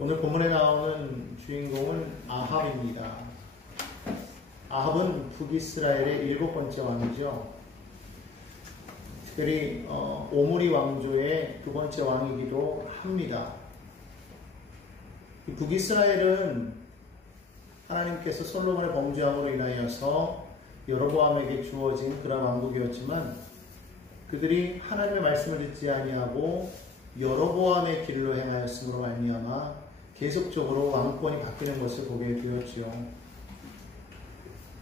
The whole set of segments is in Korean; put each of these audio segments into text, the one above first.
오늘 본문에 나오는 주인공은 아합입니다. 아합은 북이스라엘의 7번째 왕이죠. 특별히 오므리 왕조의 2번째 왕이기도 합니다. 북이스라엘은 하나님께서 솔로몬의 범죄함으로 인하여서 여로보암에게 주어진 그런 왕국이었지만 그들이 하나님의 말씀을 듣지 아니하고 여로보암의 길로 행하였으므로 말미암아 계속적으로 왕권이 바뀌는 것을 보게 되었지요.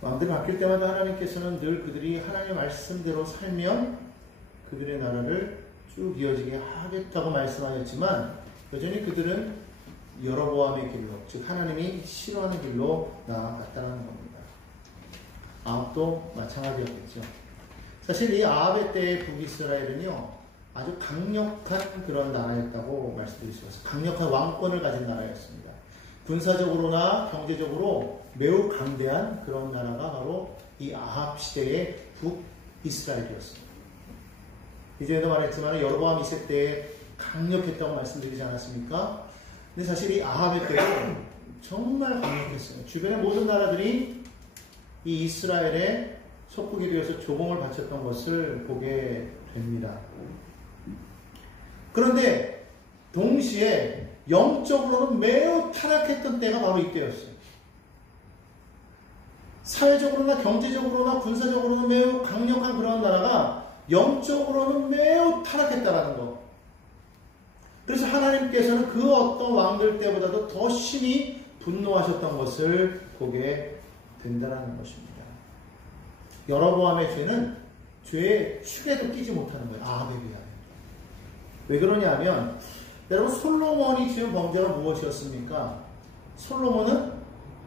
왕들이 바뀔 때마다 하나님께서는 늘 그들이 하나님의 말씀대로 살면 그들의 나라를 쭉 이어지게 하겠다고 말씀하셨지만 여전히 그들은 여로보암의 길로, 즉 하나님이 싫어하는 길로 나아갔다는 겁니다. 아합도 마찬가지였겠죠. 사실 이 아합의 때의 북이스라엘은요, 아주 강력한 그런 나라였다고 말씀드릴 수 있어요. 강력한 왕권을 가진 나라였습니다. 군사적으로나 경제적으로 매우 강대한 그런 나라가 바로 이 아합 시대의 북이스라엘이었습니다. 이전에도 말했지만 여로보암 2세 때에 강력했다고 말씀드리지 않았습니까? 근데 사실 이 아합의 때는 정말 강력했어요. 주변의 모든 나라들이 이 이스라엘의 속국이 되어서 조공을 바쳤던 것을 보게 됩니다. 그런데 동시에 영적으로는 매우 타락했던 때가 바로 이때였어요. 사회적으로나 경제적으로나 군사적으로는 매우 강력한 그런 나라가 영적으로는 매우 타락했다라는 것. 그래서 하나님께서는 그 어떤 왕들 때보다도 더 심히 분노하셨던 것을 보게 된다는 것입니다. 여로보암의 죄는 죄의 축에도 끼지 못하는 거예요. 아합에 비하여. 왜 그러냐면 여러분 솔로몬이 지은 범죄가 무엇이었습니까? 솔로몬은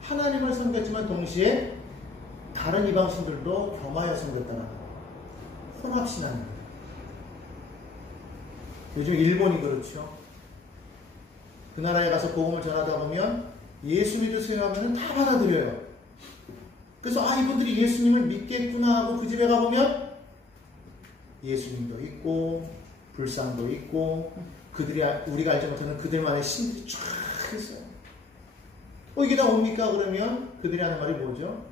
하나님을 섬겼지만 동시에 다른 이방신들도 겸하여 섬겼다는 거예요. 혼합신하는 거예요. 요즘 일본이 그렇죠. 그 나라에 가서 복음을 전하다 보면 예수 믿으세요 하면 다 받아들여요. 그래서 이분들이 예수님을 믿겠구나 하고 그 집에 가보면 예수님도 있고 불상도 있고 그들이 우리가 알지 못하는 그들만의 신들이 쫙 있어요. 이게 다 뭡니까? 그러면 그들이 하는 말이 뭐죠?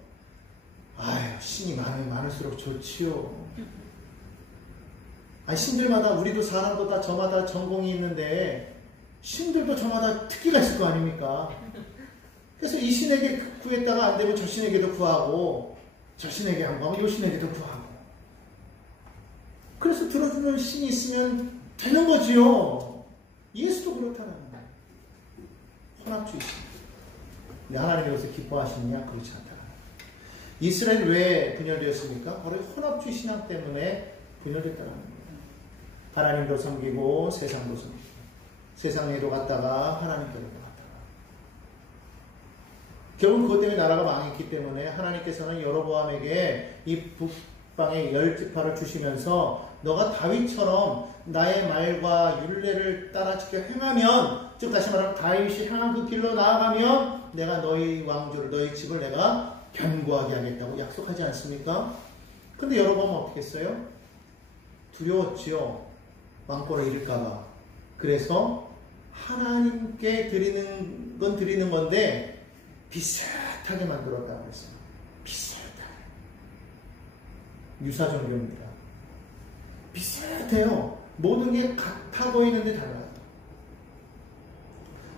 신이 많으면 많을수록 좋지요. 신들마다 우리도 사람도 다 저마다 전공이 있는데 신들도 저마다 특기가 있을 거 아닙니까? 그래서 이 신에게 구했다가 안 되면 저 신에게도 구하고 저 신에게 안 구하면 요 신에게도 구하고 그래서 들어주는 신이 있으면 되는 거지요. 예수도 그렇다는 거예요. 혼합주의신. 근데 하나님이 여기서 기뻐하시느냐? 그렇지 않다. 이스라엘이 왜 분열되었습니까? 바로 혼합주의 신앙 때문에 분열됐다는 겁니다. 하나님도 섬기고 세상도 섬기고 세상에도 갔다가 하나님께로 갔다가 결국 그것 때문에 나라가 망했기 때문에 하나님께서는 여로보암에게 이 북방의 10지파를 주시면서 너가 다윗처럼 나의 말과 율례를 따라 지켜 행하면, 즉 다시 말하면 다윗이 향한 그 길로 나아가면 내가 너희 왕조를, 너희 집을 내가 견고하게 하겠다고 약속하지 않습니까? 근데 여로보암은 어떻게 했어요? 두려웠지요. 왕권을 잃을까봐. 그래서 하나님께 드리는 건 드리는 건데 비슷하게 만들었다고 했어요. 비슷하게. 유사종교입니다. 비슷해요. 모든 게 같아 보이는데 달라요.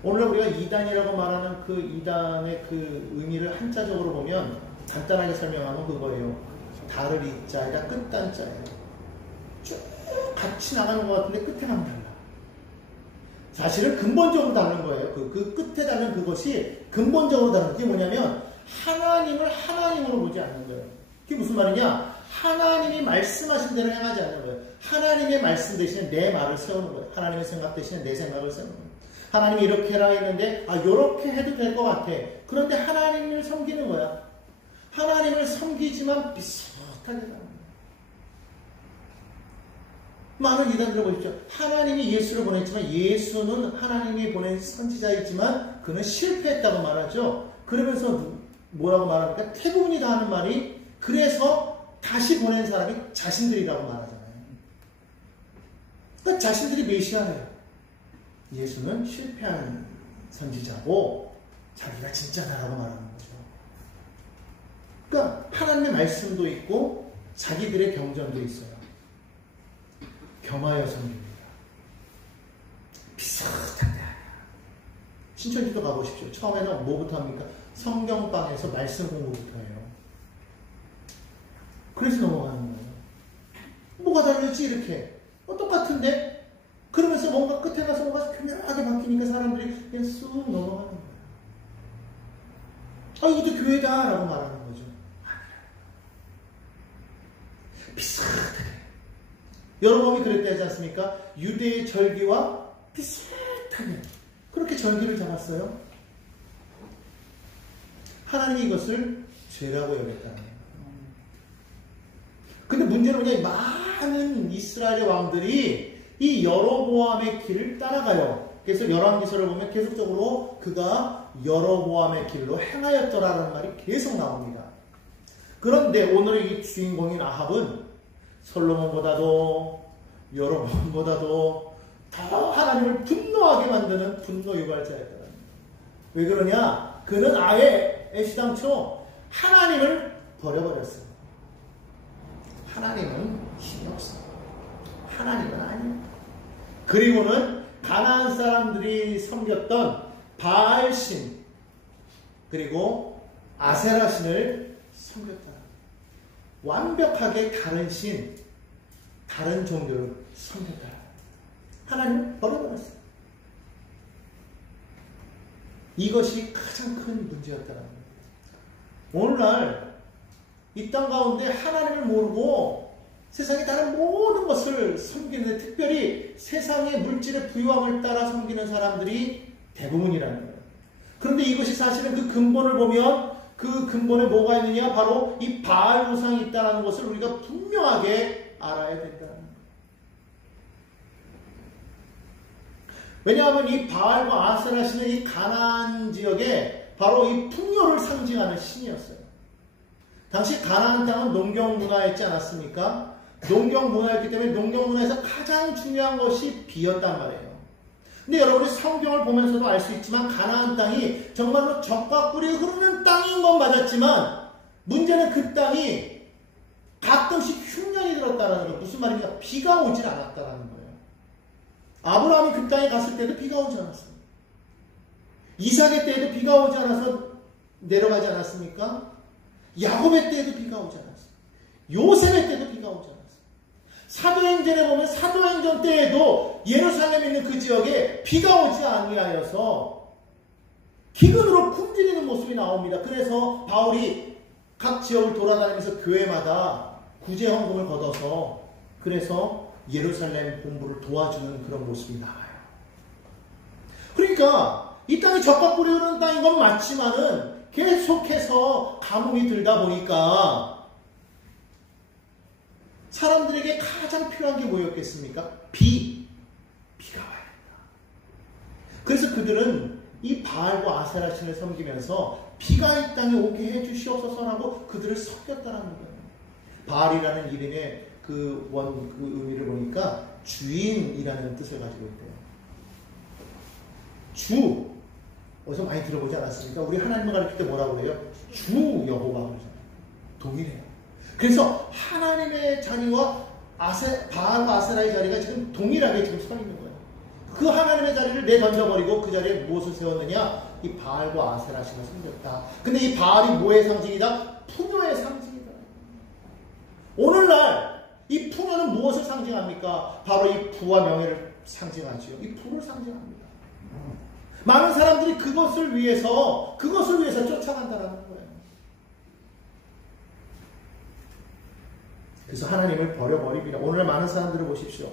오늘 우리가 이단이라고 말하는 그 이단의 그 의미를 한자적으로 보면 간단하게 설명하면 그거예요. 달을 이자에다 끝단자예요. 쭉 같이 나가는 것 같은데 끝에 가면 달라. 사실은 근본적으로 다른 거예요. 그 끝에 다른 그것이 근본적으로 다른 게 뭐냐면 하나님을 하나님으로 보지 않는 거예요. 그게 무슨 말이냐? 하나님이 말씀하신 대로 행하지 않는 거예요. 하나님의 말씀 대신에 내 말을 세우는 거예요. 하나님의 생각 대신에 내 생각을 세우는 거예요. 하나님이 이렇게 해라 했는데 요렇게 해도 될 것 같아. 그런데 하나님을 섬기는 거야. 하나님을 섬기지만 비슷하게 가는 거야. 많은 이단들 보십시오. 하나님이 예수를 보냈지만 예수는 하나님이 보낸 선지자이지만 그는 실패했다고 말하죠. 그러면서 뭐라고 말합니까? 대부분이 다 하는 말이 그래서 다시 보낸 사람이 자신들이라고 말하잖아요. 그러니까 자신들이 메시아예요. 예수는 실패한 선지자고 자기가 진짜다라고 말하는 거죠. 그러니까 하나님의 말씀도 있고 자기들의 경전도 있어요. 겸하여 섬깁니다. 비슷한데 신천지도 가보십시오. 처음에는 뭐부터 합니까? 성경방에서 말씀 공부부터 해요. 그래서 넘어가는 거예요. 뭐가 다르지 이렇게 똑같은데 그러면서 뭔가 끝에 가서 뭔가 교묘하게 바뀌니까 사람들이 그냥 쑥 넘어가는 거예요. 아 이것도 교회다 라고 말하는 거죠. 비슷하게 여로보암이 그랬다 하지 않습니까? 유대의 절기와 비슷하게 그렇게 절기를 잡았어요. 하나님이 이것을 죄라고 여겼다는 거예요. 근데 문제는 뭐냐, 많은 이스라엘의 왕들이 이 여로보암의 길을 따라가요. 그래서 열왕기서를 보면 계속적으로 그가 여로보암의 길로 행하였더라는 말이 계속 나옵니다. 그런데 오늘의 이 주인공인 아합은 솔로몬보다도 여로보암보다도 더 하나님을 분노하게 만드는 분노 유발자였더라는 거예요. 왜 그러냐? 그는 아예 애시당초 하나님을 버려버렸어요. 하나님은 힘이 없어요. 하나님은 아니에요. 그리고는 가나안 사람들이 섬겼던 바알신 그리고 아세라신을 섬겼다. 완벽하게 다른 신, 다른 종교를 섬겼다. 하나님을 버려버렸어요. 이것이 가장 큰 문제였다는 거예요. 오늘날 이 땅 가운데 하나님을 모르고 세상의 다른 모든 것을 섬기는데 특별히 세상의 물질의 부유함을 따라 섬기는 사람들이 대부분이라는 거예요. 그런데 이것이 사실은 그 근본을 보면 그 근본에 뭐가 있느냐? 바로 이 바알 우상이 있다는 것을 우리가 분명하게 알아야 된다는 거예요. 왜냐하면 이 바알과 아세라 신은 이 가나안 지역에 바로 이 풍요를 상징하는 신이었어요. 당시 가나안 땅은 농경 문화였지 않았습니까? 농경 문화였기 때문에 농경 문화에서 가장 중요한 것이 비였단 말이에요. 근데 여러분이 성경을 보면서도 알 수 있지만 가나안 땅이 정말로 젖과 꿀이 흐르는 땅인 건 맞았지만 문제는 그 땅이 가끔씩 흉년이 들었다는 거예요. 무슨 말입니까? 비가 오질 않았다는 거예요. 아브라함이 그 땅에 갔을 때도 비가 오지 않았어요. 이삭의 때에도 비가 오지 않아서 내려가지 않았습니까? 야곱의 때에도 비가 오지 않았어요. 요셉의 때도 비가 오지 않았어요. 사도행전에 보면 사도행전 때에도 예루살렘에 있는 그 지역에 비가 오지 아니하여서 기근으로 굶주리는 모습이 나옵니다. 그래서 바울이 각 지역을 돌아다니면서 교회마다 구제 헌금을 걷어서 그래서 예루살렘 공부를 도와주는 그런 모습이 나와요. 그러니까 이 땅이 젖과 꿀이 흐르는 땅인 건 맞지만은 계속해서 가뭄이 들다 보니까 사람들에게 가장 필요한 게 뭐였겠습니까? 비가 와야 된다. 그래서 그들은 이 바알과 아세라 신을 섬기면서 비가 이 땅에 오게 해주시옵소서라고 그들을 섬겼다는 거예요. 바알이라는 이름의 그 의미를 보니까 주인이라는 뜻을 가지고 있대요. 주. 어디서 많이 들어보지 않았습니까? 우리 하나님을 가르칠 때 뭐라고 그래요? 주 여호와 그러잖아요. 동일해요. 그래서 하나님의 자리와 바알과 아세라의 자리가 지금 동일하게 지금 서 있는 거예요. 그 하나님의 자리를 내던져버리고 그 자리에 무엇을 세웠느냐? 이 바알과 아세라 신을 섬겼다. 근데 이 바알이 뭐의 상징이다? 풍요의 상징이다. 오늘날 이 풍요는 무엇을 상징합니까? 바로 이 부와 명예를 상징하죠. 이 부를 상징합니다. 많은 사람들이 그것을 위해서 쫓아간다는 거예요. 그래서 하나님을 버려버립니다. 오늘 많은 사람들을 보십시오.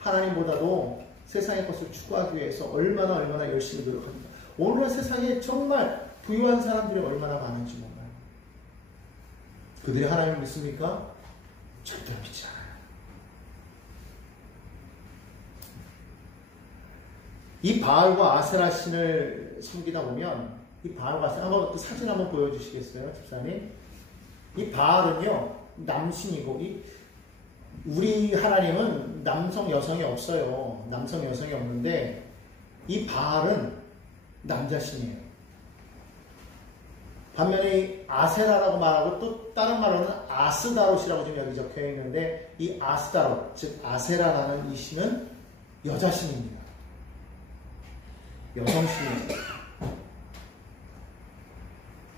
하나님보다도 세상의 것을 추구하기 위해서 얼마나 열심히 노력합니다. 오늘날 세상에 정말 부유한 사람들이 얼마나 많은지 몰라요. 그들이 하나님을 믿습니까? 절대로 믿지 않아요. 이 바알과 아세라 신을 섬기다 보면 이 바알과 아세라 한번 사진 한번 보여주시겠어요, 집사님? 이 바알은요 남신이고 우리 하나님은 남성 여성이 없어요. 남성 여성이 없는데 이 바알은 남자신이에요. 반면에 이 아세라라고 말하고 또 다른 말로는 아스다롯이라고 지금 여기 적혀 있는데 이 아스다롯, 즉 아세라라는 이 신은 여자신입니다. 여성신이에요.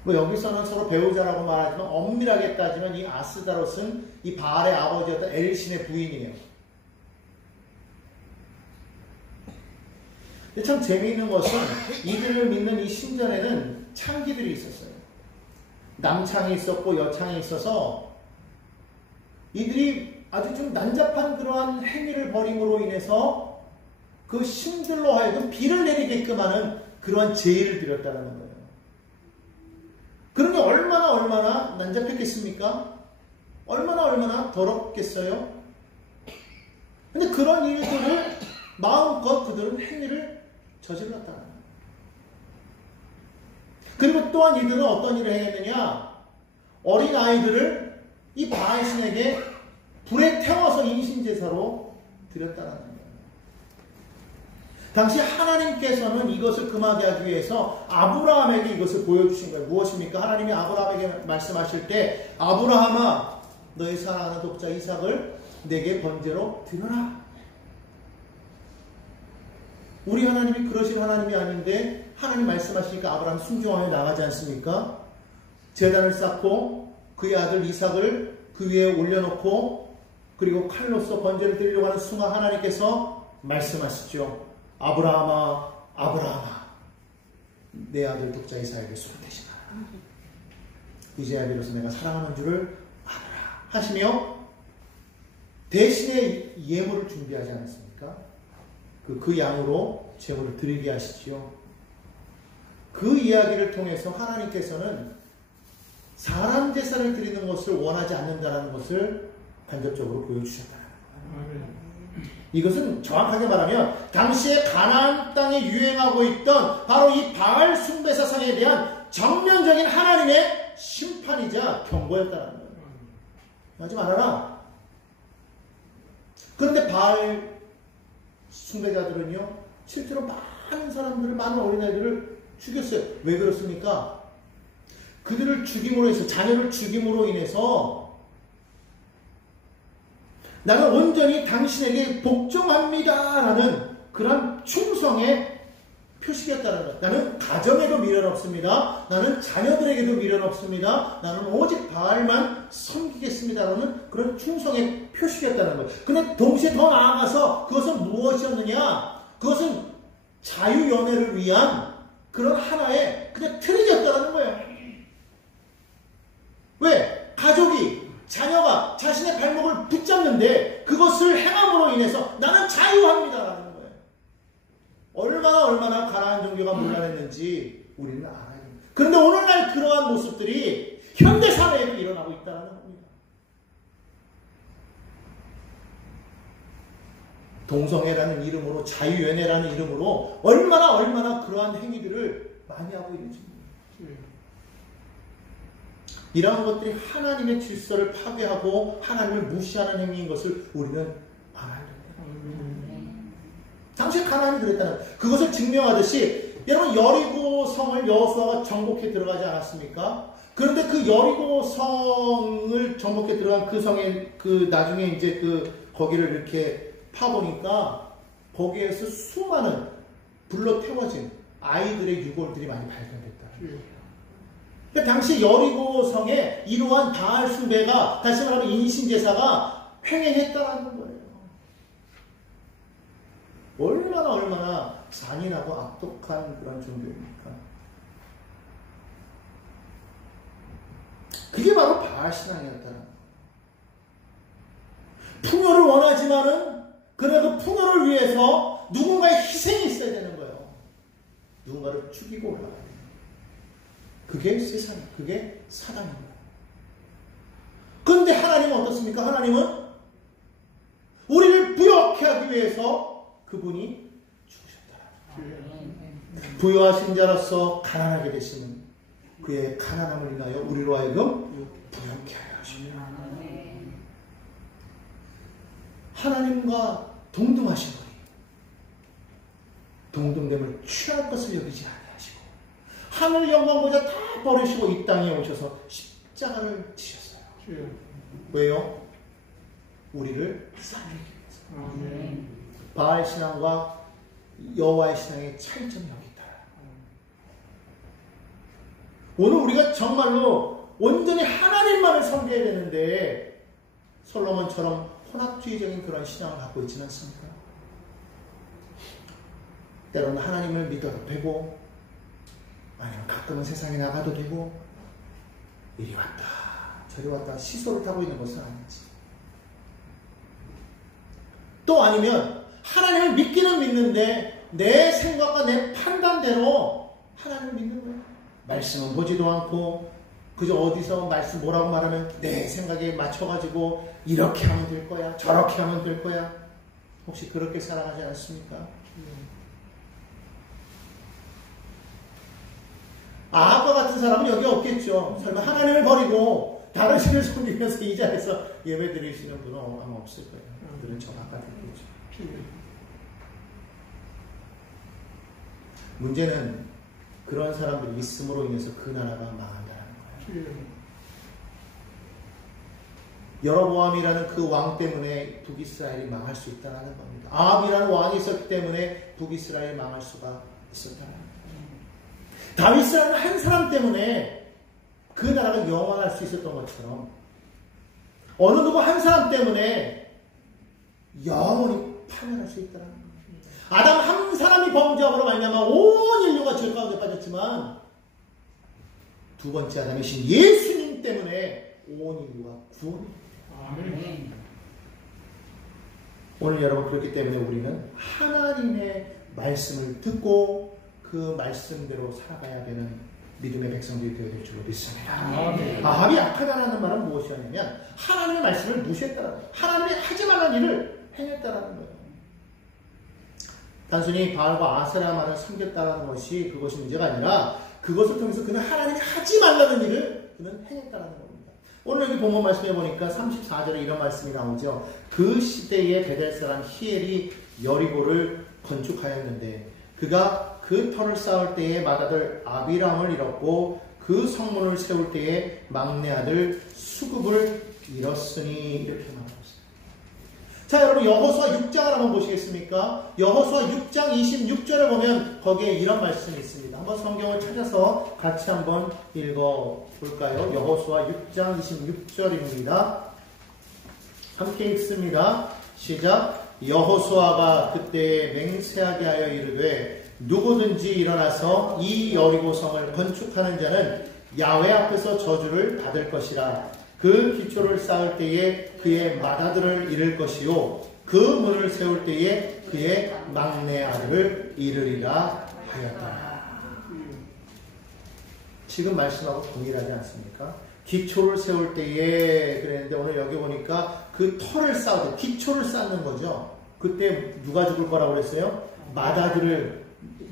뭐 여기서는 서로 배우자라고 말하지만 엄밀하게 따지면 이 아스다롯은 이 바알의 아버지였던 엘신의 부인이에요. 참 재미있는 것은 이들을 믿는 이 신전에는 창기들이 있었어요. 남창이 있었고 여창이 있어서 이들이 아주 좀 난잡한 그러한 행위를 벌임으로 인해서 그 신들로 하여금 비를 내리게끔 하는 그러한 제의를 드렸다는 거예요. 그런 게 얼마나 난잡했겠습니까? 얼마나 더럽겠어요? 근데 그런 일들을 마음껏 그들은 행위를 저질렀다는 거예요. 그리고 또한 이들은 어떤 일을 행했느냐? 어린 아이들을 이 바알신에게 불에 태워서 인신제사로 드렸다는 거예요. 당시 하나님께서는 이것을 금하게 하기 위해서 아브라함에게 이것을 보여주신 거예요. 무엇입니까? 하나님이 아브라함에게 말씀하실 때 아브라함아 너의 사랑하는 독자 이삭을 내게 번제로 드려라. 우리 하나님이 그러실 하나님이 아닌데 하나님 말씀하시니까 아브라함 순종하며 나가지 않습니까? 제단을 쌓고 그의 아들 이삭을 그 위에 올려놓고 그리고 칼로서 번제를 드리려고 하는 순간 하나님께서 말씀하시죠. 아브라함아 아브라함아 내 아들 독자 이삭에게 손 대지 마라. 이제야 비로소 내가 사랑하는 줄을 알아라 하시며 대신에 예물을 준비하지 않았습니까? 그 양으로 제물을 드리게 하시지요. 그 이야기를 통해서 하나님께서는 사람 제사를 드리는 것을 원하지 않는다는 것을 간접적으로 보여주셨다는 거예요. 이것은 정확하게 말하면 당시에 가나안 땅에 유행하고 있던 바로 이 바알 숭배 사상에 대한 정면적인 하나님의 심판이자 경고였다는 거예요. 하지 말아라. 그런데 바알 숭배자들은요, 실제로 많은 사람들을, 많은 어린아이들을 죽였어요. 왜 그렇습니까? 그들을 죽임으로 해서, 자녀를 죽임으로 인해서 나는 온전히 당신에게 복종합니다 라는 그런 충성의 표식이었다는 것. 나는 가정에도 미련 없습니다. 나는 자녀들에게도 미련 없습니다. 나는 오직 바알만 섬기겠습니다라는 그런 충성의 표식이었다는 것. 근데 동시에 더 나아가서 그것은 무엇이었느냐? 그것은 자유연애를 위한 그런 하나의 그냥 트릭이었다는 거예요. 왜? 가족이, 자녀가 자신의 발목을 붙잡는데 그것을 행함으로 인해서 나는 자유합니다라는 거예요. 얼마나 가나안 종교가 문란했는지 우리는 알아야 됩니다. 그런데 오늘날 그러한 모습들이 현대 사회에도 일어나고 있다는 겁니다. 동성애라는 이름으로, 자유연애라는 이름으로 얼마나 그러한 행위들을 많이 하고 있는지. 이러한 것들이 하나님의 질서를 파괴하고 하나님을 무시하는 행위인 것을 우리는 알아야 됩니다. 당시 가나안이 그랬다는 거예요. 그것을 증명하듯이 여러분 여리고 성을 여호수아가 정복해 들어가지 않았습니까? 그런데 그 여리고 성을 정복해 들어간 그 성에 나중에 이제 거기를 이렇게 파보니까 거기에서 수많은 불로 태워진 아이들의 유골들이 많이 발견됐다. 그러니까 당시 여리고 성에 이러한 바알 숭배가, 다시 말하면 인신제사가 횡행했다는 거예요. 얼마나 잔인하고 악독한 그런 종교입니까? 그게 바로 바알 신앙이었다는 거예요. 풍요를 원하지만은 그래도 풍요를 위해서 누군가의 희생이 있어야 되는 거예요. 누군가를 죽이고 올라가야 돼요. 그게 세상이에요. 그게 사랑입니다. 그런데 하나님은 어떻습니까? 하나님은 우리를 부유하게 하기 위해서 그분이 죽으셨다. 부유하신 자로서 가난하게 되시는 그의 가난함을 인하여 우리로 하여금 부유하게 하여 하십니다. 하나님과 동등하신 분이 동등됨을 취할 것을 여기지 아니하시고 하늘 영광보다 다 버리시고 이 땅에 오셔서 십자가를 지셨어요. 왜요? 우리를 살리기 위해서. 바알 신앙과 여호와의 신앙의 차이점이 여기 있다. 오늘 우리가 정말로 온전히 하나님만을 섬겨야 되는데 솔로몬처럼 혼합주의적인 그런 신앙을 갖고 있지는 않습니다. 때로는 하나님을 믿어도 되고 아니면 가끔은 세상에 나가도 되고 이리 왔다 저리 왔다 시소를 타고 있는 것은 아니지. 또 아니면 하나님을 믿기는 믿는데 내 생각과 내 판단대로 하나님을 믿는 거예요. 말씀은 보지도 않고 그저 어디서 말씀 뭐라고 말하면 내 생각에 맞춰가지고 이렇게 하면 될 거야 저렇게 하면 될 거야. 혹시 그렇게 살아가지 않습니까? 아합과 같은 사람은 여기 없겠죠. 설마 하나님을 버리고 다른 신을 섬기면서 이 자리에서 예배 드리시는 분은 아마 없을 거예요. 그들은 저 바깥이겠죠. 문제는 그런 사람들이 있음으로 인해서 그 나라가 망한다는 거예요. 여로보암이라는 그 왕 때문에 북이스라엘이 망할 수 있다는 겁니다. 아합이라는 왕이 있었기 때문에 북이스라엘이 망할 수가 있었다는 거예요. 다윗이라는 한 사람 때문에 그 나라가 영원할 수 있었던 것처럼 어느 누구 한 사람 때문에 영원히 파멸할 수 있다는 거예요. 아담 한 사람이 범죄함으로 말미암아 온 인류가 죄 가운데 빠졌지만 두 번째 아담이신 예수님 때문에 온 인류가 구원이 됩니다. 오늘 여러분 그렇기 때문에 우리는 하나님의 말씀을 듣고 그 말씀대로 살아가야 되는 믿음의 백성들이 되어야 될 줄로 믿습니다. 아합이 악하다는 말은 무엇이었냐면 하나님의 말씀을 무시했다는 거예요. 하나님이 하지 말라는 일을 행했다는 거예요. 단순히 바알과 아세라만을 섬겼다는 것이 그것이 문제가 아니라 그것을 통해서 그는 하나님이 하지 말라는 일을 그는 행했다는 겁니다. 오늘 여기 본문 말씀해 보니까 34절에 이런 말씀이 나오죠. 그 시대에 베델 사람 히엘이 여리고를 건축하였는데 그가 그 터를 쌓을 때에 맏아들 아비람을 잃었고 그 성문을 세울 때에 막내 아들 수굽을 잃었으니 이렇게 말합니다. 자, 여러분 여호수아 6장을 한번 보시겠습니까? 여호수아 6장 26절에 보면 거기에 이런 말씀이 있습니다. 한번 성경을 찾아서 같이 한번 읽어볼까요? 여호수아 6장 26절입니다. 함께 읽습니다. 시작. 여호수아가 그때 맹세하게 하여 이르되 누구든지 일어나서 이 여리고성을 건축하는 자는 야훼 앞에서 저주를 받을 것이라. 그 기초를 쌓을 때에 그의 맏아들을 잃을 것이요 그 문을 세울 때에 그의 막내 아들을 잃으리라 하였다. 지금 말씀하고 동일하지 않습니까? 기초를 세울 때에 그랬는데 오늘 여기 보니까 그 터를 쌓을 때 기초를 쌓는 거죠. 그때 누가 죽을 거라고 그랬어요? 맏아들을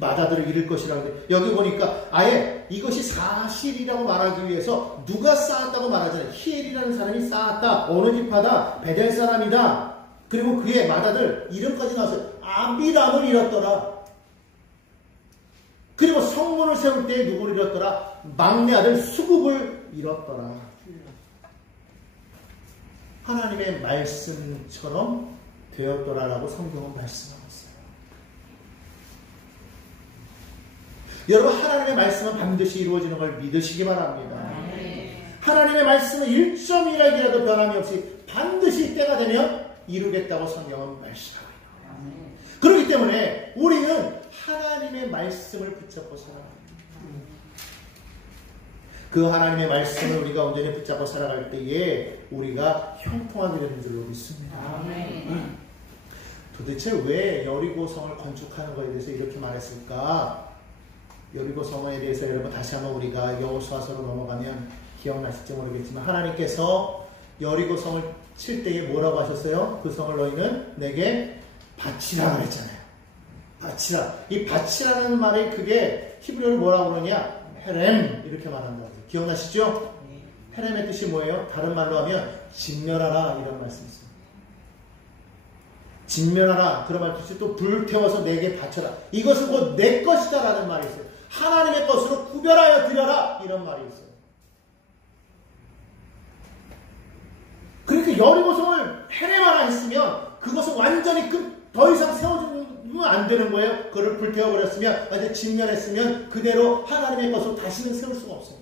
잃을 것이라고 했는데 여기 보니까 아예 이것이 사실이라고 말하기 위해서 누가 쌓았다고 말하잖아요. 히엘이라는 사람이 쌓았다. 어느 지파다. 베델 사람이다. 그리고 그의 맏아들 이름까지 나왔어요. 아비람을 잃었더라. 그리고 성문을 세울 때 누구를 잃었더라? 막내 아들 수굽을 잃었더라. 하나님의 말씀처럼 되었더라라고 성경은 말씀하고 있어요. 여러분 하나님의 말씀은 반드시 이루어지는 걸 믿으시기 바랍니다. 하나님의 말씀은 1.1억이라도 변함이 없이 반드시 때가 되면 이루겠다고 성경은 말씀하고 있습니다. 그렇기 때문에 우리는 하나님의 말씀을 붙잡고 살아갑니다. 그 하나님의 말씀을 우리가 온전히 붙잡고 살아갈 때에 우리가 형통하게 되는 줄로 믿습니다. 도대체 왜 여리고성을 건축하는 것에 대해서 이렇게 말했을까? 여리고성에 대해서 여러분 다시 한번 우리가 여호수아서로 넘어가면 기억나실지 모르겠지만 하나님께서 여리고성을 칠 때에 뭐라고 하셨어요? 그 성을 너희는 내게 바치라 그랬잖아요. 바치라. 이 바치라는 말이 그게 히브리어로 뭐라고 그러냐? 헤렘 이렇게 말한다. 기억나시죠? 헤렘의 뜻이 뭐예요? 다른 말로 하면 진멸하라 이런 말씀이 있습니다. 진멸하라 그런 말 뜻이 또 불태워서 내게 바쳐라. 이것은 곧 내 것이다 라는 말이 있어요. 하나님의 것을 것으로 구별하여 드려라. 이런 말이 있어요. 그렇게 여리고성을 해내마라 했으면 그것은 완전히 더 이상 세워주면 안 되는 거예요. 그걸 불태워버렸으면, 아주 진멸했으면 그대로 하나님의 것으로 다시는 세울 수가 없어요.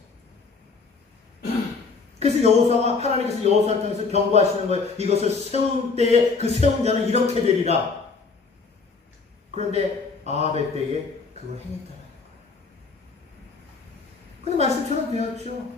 그래서 여호수아가 하나님께서 여호수아를 통해서 경고하시는 거예요. 이것을 세울 때에 그 세운 자는 이렇게 되리라. 그런데 아합의 때에 그걸 행했다는 거예요. 근데 말씀처럼 되었죠.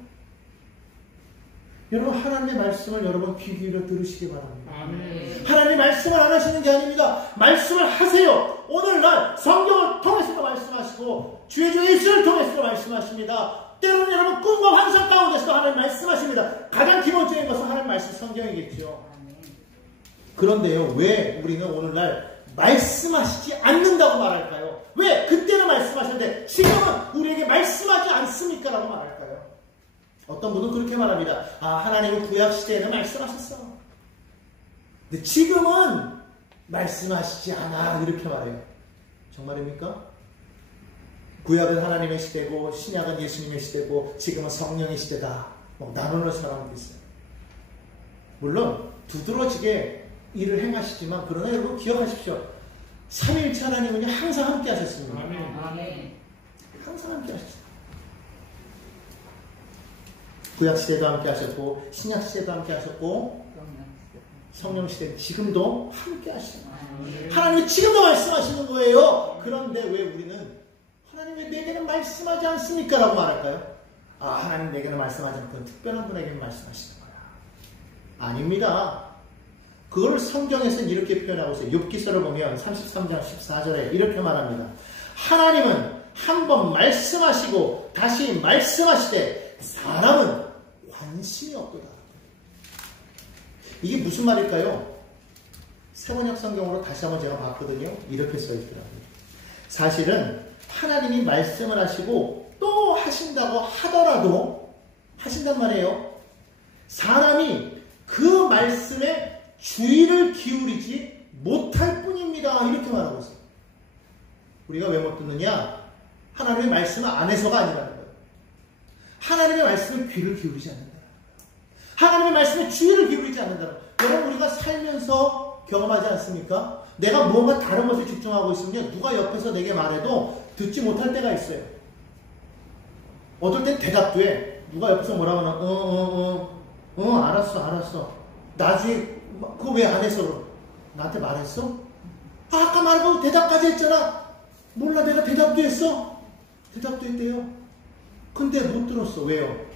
여러분, 하나님의 말씀을 여러분 귀 기울여 들으시기 바랍니다. 아멘. 하나님의 말씀을 안 하시는 게 아닙니다. 말씀을 하세요. 오늘날 성경을 통해서도 말씀하시고 주의 주 예수를 통해서도 말씀하십니다. 때로는 여러분 꿈과 환상 가운데서도 하나님 말씀하십니다. 가장 기본적인 것은 하나님 말씀 성경이겠죠. 그런데요, 왜 우리는 오늘날 말씀하시지 않는다고 말할까요? 왜 그때는 말씀하셨는데 지금은 우리에게 말씀하지 않습니까? 라고 말할까요? 어떤 분은 그렇게 말합니다. 하나님은 구약시대에는 말씀하셨어. 근데 지금은 말씀하시지 않아. 이렇게 말해요. 정말입니까? 구약은 하나님의 시대고 신약은 예수님의 시대고 지금은 성령의 시대다. 나누는 사람도 있어요. 물론 두드러지게 일을 행하시지만 그러나 여러분 기억하십시오. 삼위일체 하나님은 항상 함께 하셨습니다. 아멘. 항상 함께 하셨습니다. 구약시대도 함께 하셨고 신약시대도 함께 하셨고 성령시대 지금도 함께 하시는 거예요. 하나님이 지금도 말씀하시는 거예요. 그런데 왜 우리는 하나님 왜 내게는 말씀하지 않습니까? 라고 말할까요? 하나님 내게는 말씀하지 않고 특별한 분에게는 말씀하시는 거야. 아닙니다. 그걸 성경에서는 이렇게 표현하고 있어요. 욥기서를 보면 33장 14절에 이렇게 말합니다. 하나님은 한 번 말씀하시고 다시 말씀하시되 사람은 관심이 없도다. 이게 무슨 말일까요? 세번역 성경으로 다시 한번 제가 봤거든요. 이렇게 써있더라고요. 사실은 하나님이 말씀을 하시고 또 하신다고 하더라도 하신단 말이에요. 사람이 그 말씀에 주의를 기울이지 못할 뿐입니다. 이렇게 말하고 있어요. 우리가 왜 못 듣느냐? 하나님의 말씀을 안 해서가 아니라는 거예요. 하나님의 말씀에 귀를 기울이지 않는다. 하나님의 말씀에 주의를 기울이지 않는다. 여러분, 우리가 살면서 경험하지 않습니까? 내가 뭔가 다른 것에 집중하고 있으면 누가 옆에서 내게 말해도 듣지 못할 때가 있어요. 어떨 땐 대답도 해. 누가 옆에서 뭐라고 하나, 알았어. 나중에, 그거 왜 안 해서 나한테 말했어? 아까 말하고 대답까지 했잖아. 몰라, 내가 대답도 했어. 대답도 했대요. 근데 못 들었어. 왜요?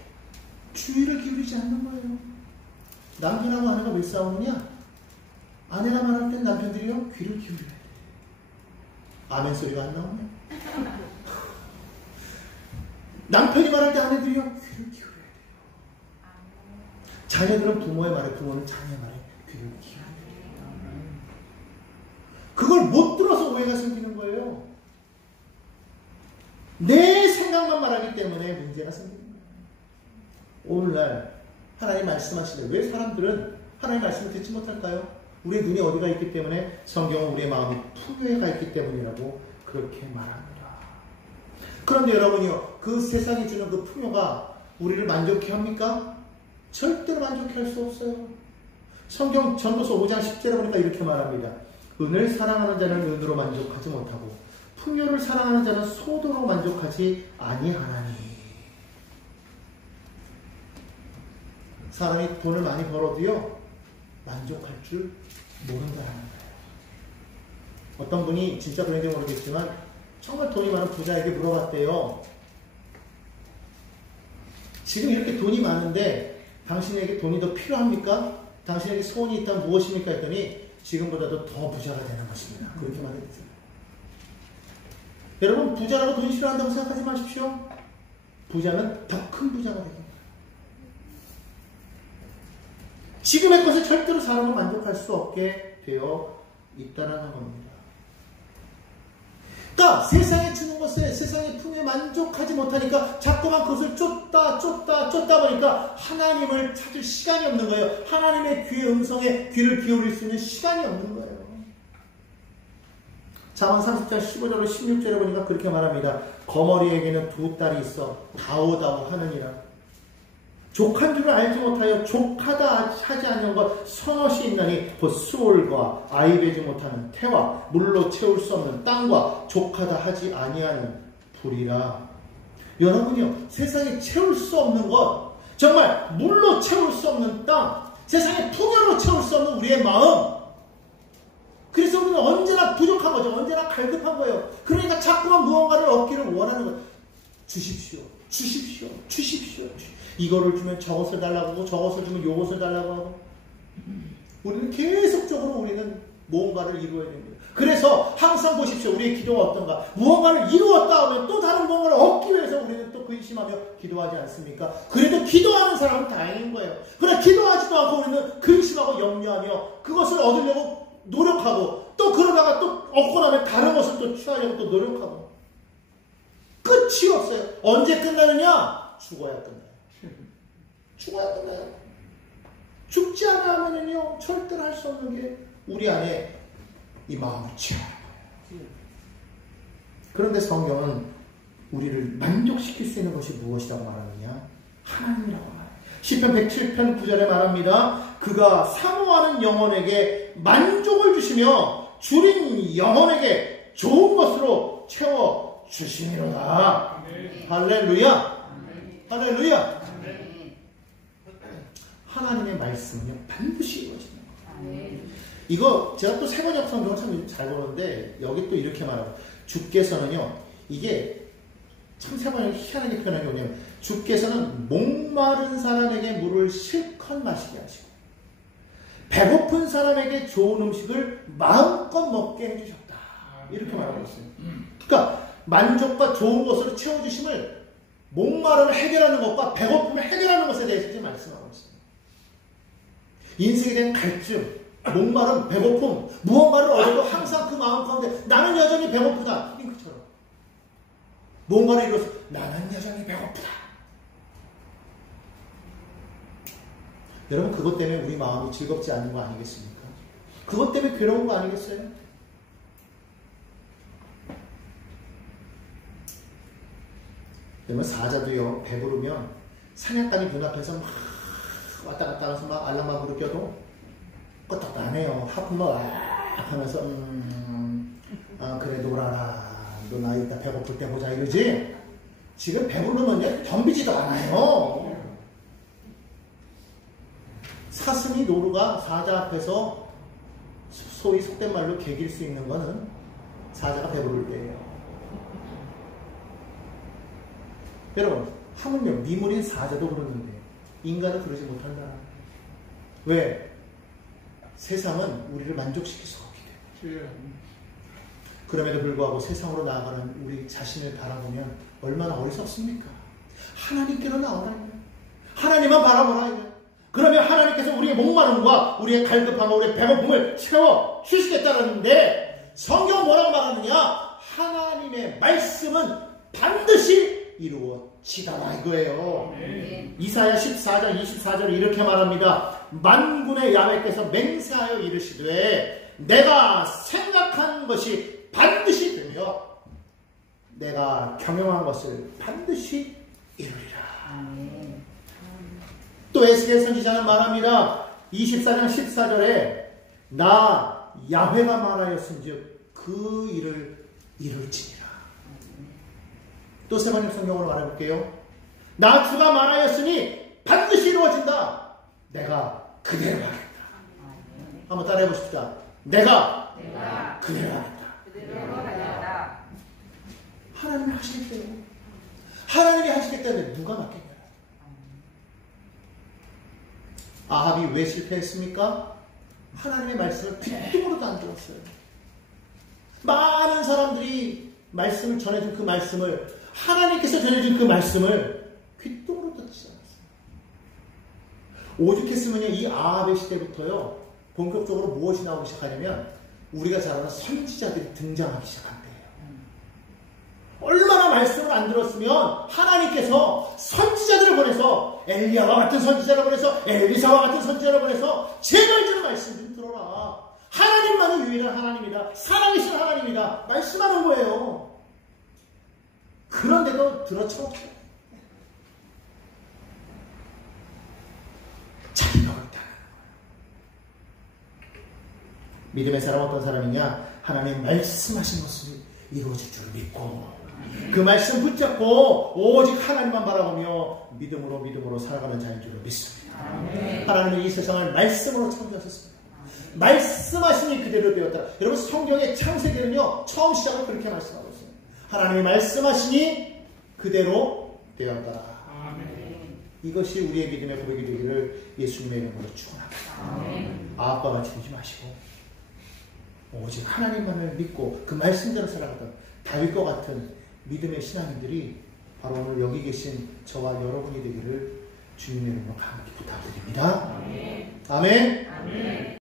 주의를 기울이지 않는 거예요. 남편하고 아내가 왜 싸우느냐? 아내가 말할 땐 남편들이요 귀를 기울여야 돼. 아멘 소리가 안 나오네. 남편이 말할 때 아내들이요 귀를 기울여야 돼요. 자녀들은 부모의 말에, 부모는 자녀의 말에 귀를 기울여야 돼요. 그걸 못 들어서 오해가 생기는 거예요. 내 생각만 말하기 때문에 문제가 생기는 거예요. 오늘날 하나님 말씀하시되 왜 사람들은 하나님 말씀을 듣지 못할까요? 우리의 눈이 어디가 있기 때문에? 성경은 우리의 마음이 풍요가 있기 때문이라고 그렇게 말합니다. 그런데 여러분이요, 그 세상이 주는 그 풍요가 우리를 만족해 합니까? 절대로 만족해 할 수 없어요. 성경 전도서 5장 10절에 보니까 이렇게 말합니다. 은을 사랑하는 자는 은으로 만족하지 못하고 풍요를 사랑하는 자는 소도로 만족하지 아니하나니. 사람이 돈을 많이 벌어도요 만족할 줄 모른다는 거예요. 어떤 분이 진짜 그런지 모르겠지만 정말 돈이 많은 부자에게 물어봤대요. 지금 이렇게 돈이 많은데 당신에게 돈이 더 필요합니까? 당신에게 소원이 있다면 무엇입니까? 했더니 지금보다도 더 부자가 되는 것입니다. 그렇게 말했어요. 여러분, 부자라고 돈이 싫어한다고 생각하지 마십시오. 부자는 더 큰 부자가 되게 합니다. 지금의 것에 절대로 사람은 만족할 수 없게 되어 있다는 겁니다. 그러니까 세상에 주는 것에, 세상의 풍요에 만족하지 못하니까 자꾸만 그것을 쫓다 보니까 하나님을 찾을 시간이 없는 거예요. 하나님의 귀의 음성에 귀를 기울일 수 있는 시간이 없는 거예요. 잠언 30장 15절로 16절에 보니까 그렇게 말합니다. 거머리에게는 두 딸이 있어 다오다오 하느니라. 족한 줄을 알지 못하여 족하다 하지 않는 것 서너시 있나니 곧 수올과 아이 베지 못하는 태와 물로 채울 수 없는 땅과 족하다 하지 아니하는 불이라. 여러분이요, 세상에 채울 수 없는 것, 정말 물로 채울 수 없는 땅, 세상에 풍요로 채울 수 없는 우리의 마음, 그래서 우리는 언제나 부족한 거죠. 언제나 갈급한 거예요. 그러니까 자꾸만 무언가를 얻기를 원하는 거예요. 주십시오. 주십시오. 주십시오. 이거를 주면 저것을 달라고 하고, 저것을 주면 요것을 달라고 하고, 우리는 계속적으로 우리는 무언가를 이루어야 됩니다. 그래서 항상 보십시오. 우리의 기도가 어떤가. 무언가를 이루었다 하면 또 다른 무언가를 얻기 위해서 우리는 또 근심하며 기도하지 않습니까? 그래도 기도하는 사람은 다행인 거예요. 그러나 기도하지도 않고 우리는 근심하고 염려하며 그것을 얻으려고 노력하고, 또 그러다가 또 얻고 나면 다른 것을 또 취하려고 또 노력하고, 끝이 없어요. 언제 끝나느냐? 죽어야 끝나요. 죽어야 끝나요. 죽지 않아 하면요, 절대로 할 수 없는 게 우리 안에 이 마음을 취하는 거예요. 그런데 성경은 우리를 만족시킬 수 있는 것이 무엇이라고 말하느냐? 하나님이라고 말해요. 시편 107편 9절에 말합니다. 그가 사모하는 영혼에게 만족을 주시며 줄인 영혼에게 좋은 것으로 채워 주시미로다. 할렐루야. 할렐루야. 하나님의 말씀은요, 반드시 이루어지는 거예요. 이거 제가 또 세번역 성경을 참 잘 보는데 여기 또 이렇게 말해요. 주께서는요, 이게 참 세번역 희한하게 표현한 게 뭐냐면, 주께서는 목마른 사람에게 물을 실컷 마시게 하시고 배고픈 사람에게 좋은 음식을 마음껏 먹게 해주셨다. 이렇게 말하고 있어요. 그러니까 만족과 좋은 것으로 채워주심을, 목마름을 해결하는 것과 배고픔을 해결하는 것에 대해서 이제 말씀하고 있어요. 인생에 대한 갈증, 목마름, 배고픔, 무언가를 얻어도 항상 그 마음 가운데 나는 여전히 배고프다. 핑크처럼. 무언가를 이루어서 나는 여전히 배고프다. 여러분, 그것 때문에 우리 마음이 즐겁지 않은 거 아니겠습니까? 그것 때문에 괴로운 거 아니겠어요? 그러면 사자도요, 배부르면 사냥감이 눈앞에서 막 왔다 갔다 하면서 막 알랑방구를 껴도 껐다 안 해요. 하품만 왁 하면서 그래 놀아라. 너 나 이따 배고플 때 보자 이러지? 지금 배부르면요, 덤비지도 않아요. 사슴이 노루가 사자 앞에서 소위 속된 말로 개길 수 있는 거는 사자가 배부를 때예요. 여러분, 하물며 미물인 사자도 그러는데 인간은 그러지 못한다. 왜? 세상은 우리를 만족시킬 수 없기 때문에. 그럼에도 불구하고 세상으로 나아가는 우리 자신을 바라보면 얼마나 어리석습니까? 하나님께로 나오라. 하나님만 바라보라. 그러면 하나님께서 우리의 목마름과 우리의 갈급함과 우리의 배고픔을 채워 주시겠다는데, 성경 뭐라고 말하느냐? 하나님의 말씀은 반드시 이루어지다 이거예요. 이사야 14장 24절에 이렇게 말합니다. 만군의 야훼께서 맹세하여 이르시되 내가 생각한 것이 반드시 되며 내가 경영한 것을 반드시 이루리라. 또 에스겔 선지자는 말합니다. 24장 14절에 나 야훼가 말하였은즉 그 일을 이룰지니라. 또 세 번째 성경으로 말해볼게요. 나 주가 말하였으니 반드시 이루어진다. 내가 그대로 하겠다. 한번 따라해 보십시다. 내가 그대로 하겠다. 하나님이 하시겠대요. 하나님이 하시겠다는데 누가 맡겠냐? 아합이 왜 실패했습니까? 하나님의 말씀을 귓등으로도 안 들었어요. 많은 사람들이 말씀을 전해준 그 말씀을, 하나님께서 전해준 그 말씀을 귓등으로 듣지 않았어요. 오죽했으면요, 이 아합의 시대부터요, 본격적으로 무엇이 나오기 시작하냐면 우리가 잘 아는 선지자들이 등장하기 시작한 때예요. 얼마나 말씀을 안 들었으면 하나님께서 선지자들을 보내서, 엘리야와 같은 선지자를 보내서, 엘리사와 같은 선지자를 보내서 제발 좀 말씀 좀 들어라. 하나님만이 유일한 하나님이다. 살아계신 하나님이다. 말씀하는 거예요. 그런데도 들어쳐먹죠. 자기가 옳다. 믿음의 사람 어떤 사람이냐? 하나님 말씀하신 것을 이루어질 줄 믿고 그 말씀 붙잡고 오직 하나님만 바라보며 믿음으로 살아가는 자인 줄 믿습니다. 하나님은 이 세상을 말씀으로 창조하셨습니다. 말씀하시니 그대로 되었다. 여러분 성경의 창세기는요 처음 시작을 그렇게 말씀하고 있어요. 하나님이 말씀하시니 그대로 되었다. 이것이 우리의 믿음의 고백이 되기를 예수님의 이름으로 축원합니다. 아빠가 주지 마시고 오직 하나님만을 믿고 그 말씀대로 살아가던 다윗과 같은 믿음의 신앙인들이 바로 오늘 여기 계신 저와 여러분이 되기를 주님의 이름으로 간곡히 부탁드립니다. 아멘.